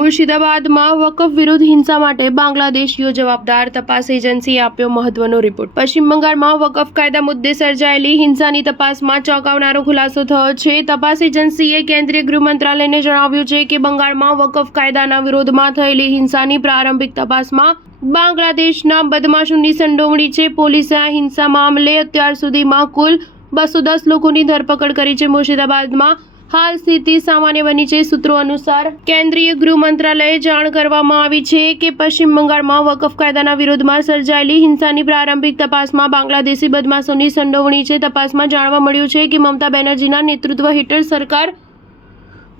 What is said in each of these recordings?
મુર્શિદાબાદમાં વકફ વિરુદ્ધ હિંસા માટે બાંગ્લાદેશીઓ જવાબદાર તપાસ એજન્સીએ આપ્યો મહત્વનો રિપોર્ટ। પશ્ચિમ બંગાળમાં વકફ કાયદા મુદ્દે સર્જાયેલી હિંસાની તપાસમાં ચોંકાવનારો ખુલાસો થયો છે। તપાસ એજન્સીએ કેન્દ્રીય ગૃહ મંત્રાલયને જણાવ્યું છે કે બંગાળમાં વકફ કાયદાના વિરોધમાં થયેલી હિંસાની પ્રારંભિક તપાસમાં બાંગ્લાદેશના બદમાશોની સંડોવણી છે। પોલીસે આ હિંસા મામલે અત્યાર સુધીમાં કુલ 210 લોકોની ધરપકડ કરી છે। મુર્શિદાબાદમાં હાલ સ્થિતિ સામાન્ય બની છે। સૂત્રો અનુસાર કેન્દ્રીય ગૃહ મંત્રાલયે જાણ કરવામાં આવી છે કે પશ્ચિમ બંગાળમાં વકફ કાયદાના વિરોધમાં સર્જાયેલી હિંસાની પ્રારંભિક તપાસમાં બાંગ્લાદેશી બદમાશોની સંડોવણી છે। તપાસમાં જાણવા મળ્યું છે કે મમતા બેનર્જીના નેતૃત્વ હેઠળ સરકાર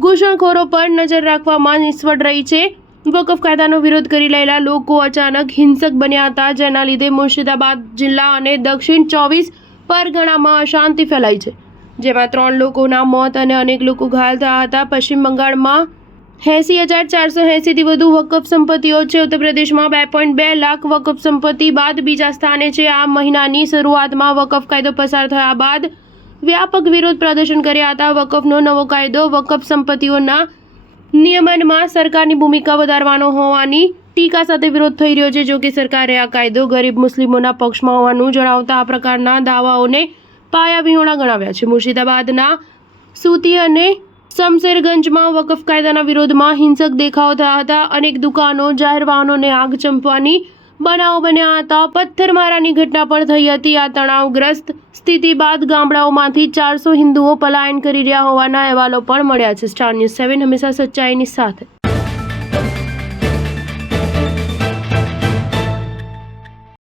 ઘૂસણખોરો પર નજર રાખવામાં નિષ્ફળ રહી છે। વકફ કાયદાનો વિરોધ કરી રહેલા લોકો અચાનક હિંસક બન્યા હતા, જેના લીધે મુર્શિદાબાદ જિલ્લા અને દક્ષિણ 24 પરગણામાં અશાંતિ ફેલાઈ છે, જેમાં 3 લોકોના મોત અને અનેક લોકો ઘાયલ થયા હતા। પશ્ચિમ બંગાળમાં 80,480 થી વધુ વકફ સંપત્તિઓ છે। ઉત્તર પ્રદેશમાં 2.2 લાખ વકફ સંપત્તિ બાદ બીજા સ્થાને છે। આ મહિનાની શરૂઆતમાં વકફ કાયદો પસાર થયા બાદ વ્યાપક વિરોધ પ્રદર્શન કર્યા હતા। વકફનો નવો કાયદો વકફ સંપત્તિઓના નિયમનમાં સરકારની ભૂમિકા વધારવાનો હોવાની ટીકા સાથે વિરોધ થઈ રહ્યો છે। જો કે સરકારે આ કાયદો ગરીબ મુસ્લિમોના પક્ષમાં હોવાનું જણાવતા આ પ્રકારના દાવાઓને પાયાવિહોણા ગણાવ્યા છે। મુર્શિદાબાદના સૂતી અને શમશેરગંજમાં વકફ કાયદાના વિરોધમાં હિંસક દેખાવો થયા હતા। અનેક દુકાનો, જાહેર વાહનોને આગ ચંપવાની બનાવો બન્યા હતા। પથ્થરમારાની ઘટના પણ થઈ હતી। આ તણાવગ્રસ્ત સ્થિતિ બાદ ગામડાઓમાંથી 400 હિન્દુઓ પલાયન કરી રહ્યા હોવાના અહેવાલો પણ મળ્યા છે। સ્ટાર ન્યૂઝ 7 હંમેશા સચ્ચાઈની સાથે।